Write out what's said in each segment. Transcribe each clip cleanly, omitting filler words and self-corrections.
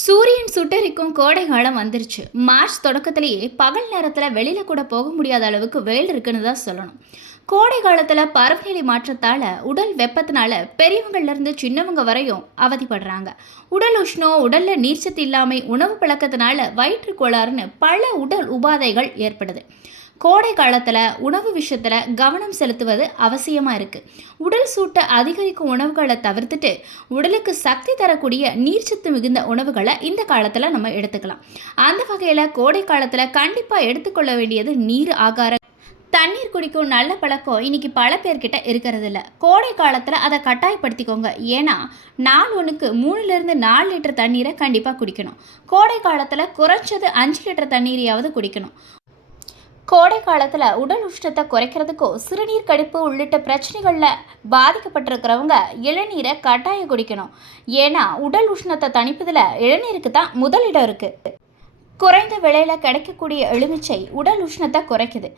சூரியன் சுட்டெரிக்கும் கோடை காலம் வந்துருச்சு. மார்ச் தொடக்கத்திலேயே பகல் நேரத்தில் வெளியில் கூட போக முடியாத அளவுக்கு வெயில் இருக்குன்னு தான் சொல்லணும். கோடை காலத்தில் பருவநிலை மாற்றத்தால் உடல் வெப்பத்தினால பெரியவங்கள்லேருந்து சின்னவங்க வரையும் அவதிப்படுறாங்க. உடல் உஷ்ணம், உடலில் நீர்ச்சத்து இல்லாமை, உணவு பழக்கத்தினால வயிற்று கோளாறுன்னு பல உடல் உபாதைகள் ஏற்படுது. கோடை காலத்தில் உணவு விஷயத்தில் கவனம் செலுத்துவது அவசியமாக இருக்குது. உடல் சூட்டை அதிகரிக்கும் உணவுகளை தவிர்த்துட்டு உடலுக்கு சக்தி தரக்கூடிய நீர்ச்சத்து மிகுந்த உணவுகளை இந்த காலத்தில் நம்ம எடுத்துக்கலாம். அந்த வகையில் கோடை காலத்தில் கண்டிப்பாக எடுத்துக்கொள்ள வேண்டியது நீர் ஆகாரம். தண்ணீர் குடிக்கும் நல்ல பழக்கம் இன்னைக்கு பல பேர்கிட்ட இருக்கிறது இல்லை. கோடை காலத்தில் அதை கட்டாயப்படுத்திக்கோங்க. ஏன்னா நாள் ஒன்றுக்கு 3-4 லிட்டர் தண்ணீரை கண்டிப்பாக குடிக்கணும். கோடை காலத்தில் குறைஞ்சது 5 லிட்டர் தண்ணீரையாவது குடிக்கணும். கோடை காலத்தில் உடல் உஷ்ணத்தை குறைக்கிறதுக்கும் சிறுநீர் கழிப்பு உள்ளிட்ட பிரச்சனைகளில் பாதிக்கப்பட்டிருக்கிறவங்க இளநீரை கட்டாயம் குடிக்கணும். ஏன்னா உடல் உஷ்ணத்தை தணிப்பதில் இளநீருக்கு தான் முதலிடம் இருக்குது. குறைந்த விலையில் கிடைக்கக்கூடிய எலுமிச்சை உடல் உஷ்ணத்தை குறைக்குது.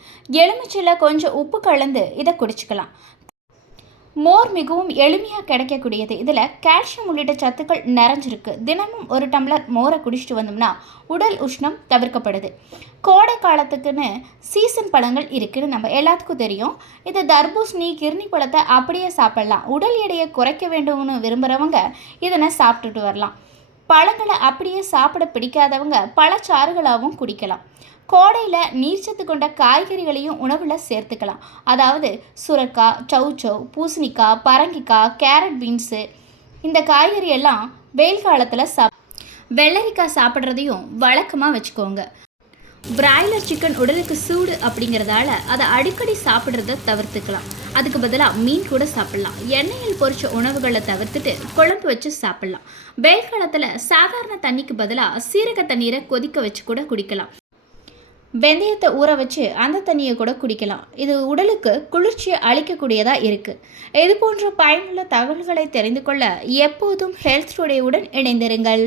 எலுமிச்சையில் கொஞ்சம் உப்பு கலந்து இதை குடிச்சுக்கலாம். மோர் மிகவும் எளிமையாக கிடைக்கக்கூடியது. இதில் கால்சியம் உள்ளிட்ட சத்துக்கள் நிறைஞ்சிருக்கு. தினமும் ஒரு டம்ளர் மோரை குடிச்சிட்டு வந்தோம்னா உடல் உஷ்ணம் தவிர்க்கப்படுது. கோடை காலத்துக்குன்னு சீசன் பழங்கள் இருக்குதுன்னு நம்ம எல்லாத்துக்கும் தெரியும். இது தர்பூசணி, கிர்னி பழத்தை அப்படியே சாப்பிடலாம். உடல் எடையை குறைக்க வேண்டும்னு விரும்புகிறவங்க இதனை சாப்பிட்டுட்டு வரலாம். பழங்களை அப்படியே சாப்பிட பிடிக்காதவங்க பழச்சாறுகளாகவும் குடிக்கலாம். கோடையில் நீர்ச்சத்து கொண்ட காய்கறிகளையும் உணவில் சேர்த்துக்கலாம். அதாவது சுரக்காய், சௌச்சௌ, பூசணிக்காய், பரங்கிக்காய், கேரட் பீன்ஸு, இந்த காய்கறி எல்லாம் வெயில் காலத்தில் வெள்ளரிக்காய் சாப்பிட்றதையும் வழக்கமாக வச்சுக்கோங்க. பிராய்லர் சிக்கன் உடலுக்கு சூடு அப்படிங்கிறதால அதை அடிக்கடி சாப்பிட்றத தவிர்த்துக்கலாம். அதுக்கு பதிலாக மீன் கூட சாப்பிட்லாம். எண்ணெயில் பொரிச்ச உணவுகளை தவிர்த்துட்டு குழம்பு வச்சு சாப்பிட்லாம். வெயில் காலத்தில் சாதாரண தண்ணிக்கு பதிலாக சீரக தண்ணீரை கொதிக்க வச்சு கூட குடிக்கலாம். வெந்தயத்தை ஊற வச்சு அந்த தண்ணியை கூட குடிக்கலாம். இது உடலுக்கு குளிர்ச்சியை அளிக்கக்கூடியதாக இருக்குது. இது போன்ற பயனுள்ள தகவல்களை தெரிந்து கொள்ள எப்போதும் ஹெல்த் டுடேவுடன் இணைந்திருங்கள்.